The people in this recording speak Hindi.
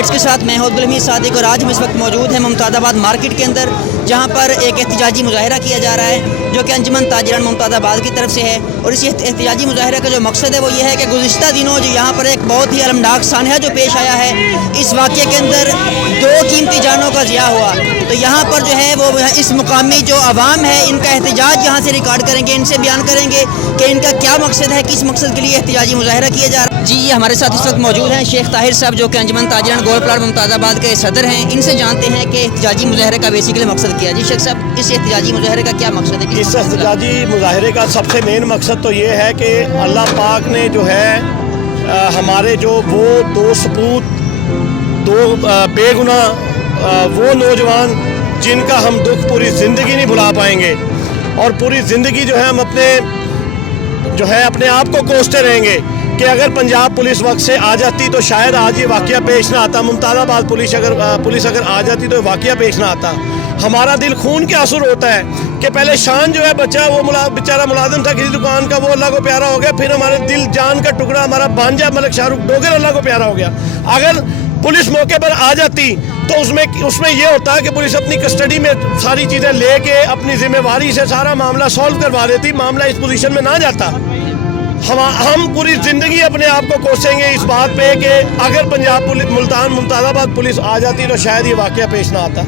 अपडेट्स के साथ मैं हूं गुलमीर सादिक और आज हम इस वक्त मौजूद हैं मुमताज़ाबाद मार्केट के अंदर, जहां पर एक एहतजाजी मुजाहरा किया जा रहा है जो कि अंजुमन ताजिरान मुमताज़ाबाद की तरफ से है। और इस एहतजाजी मुजाहरे का जो मकसद है वो ये है कि गुज़िश्ता दिनों जो यहाँ पर एक बहुत ही अलमनाक सानहा जो पेश आया है, इस वाक़े के अंदर 2 कीमती जानों का ज़िया हुआ। तो यहाँ पर जो है वो इस मुकामी जो अवाम है इनका एहतजाज यहाँ से रिकॉर्ड करेंगे, इनसे बयान करेंगे कि इनका क्या मकसद है, किस मकसद के लिए एहतजाजी मुजाहरा किया जा रहा है। जी हमारे साथ इस वक्त मौजूद हैं शेख ताहिर साहब जो कि अंजुमन ताजिरान गोल्ड प्लाट मुमताज़ाबाद के सदर हैं। इनसे जानते हैं कि एहतजाजी मुजाहरे का बेसिकली मकसद क्या है। जी शेख साहब, इस एहतजाजी मुजाहरे का क्या मकसद है? इस एहतजाजी मुजाहरे का सबसे मेन मकसद तो ये है कि अल्लाह पाक ने जो है हमारे जो वो 2 सपूत 2 बेगुनाह वो नौजवान जिनका हम दुख पूरी ज़िंदगी नहीं भुला पाएंगे और पूरी ज़िंदगी जो है हम अपने आप को कोसते रहेंगे कि अगर पंजाब पुलिस वक्त से आ जाती तो शायद आज ये वाक़या पेश ना आता। मुमताज़ाबाद पुलिस अगर आ जाती तो वाक़या पेश ना आता। हमारा दिल खून के आंसू होता है कि पहले शान जो है बच्चा वो बेचारा मुलाजिम था किसी दुकान का, वो अल्लाह को प्यारा हो गया। फिर हमारे दिल जान का टुकड़ा हमारा भांजा मलिक शाहरुख डोगर अल्लाह को प्यारा हो गया। अगर पुलिस मौके पर आ जाती तो उसमें ये होता है कि पुलिस अपनी कस्टडी में सारी चीज़ें लेके अपनी जिम्मेवारी से सारा मामला सॉल्व करवा देती, मामला इस पोजीशन में ना जाता। हम पूरी ज़िंदगी अपने आप को कोसेंगे इस बात पे कि अगर पंजाब पुलिस मुमताज़ाबाद पुलिस आ जाती तो शायद ये वाक़या पेश ना आता।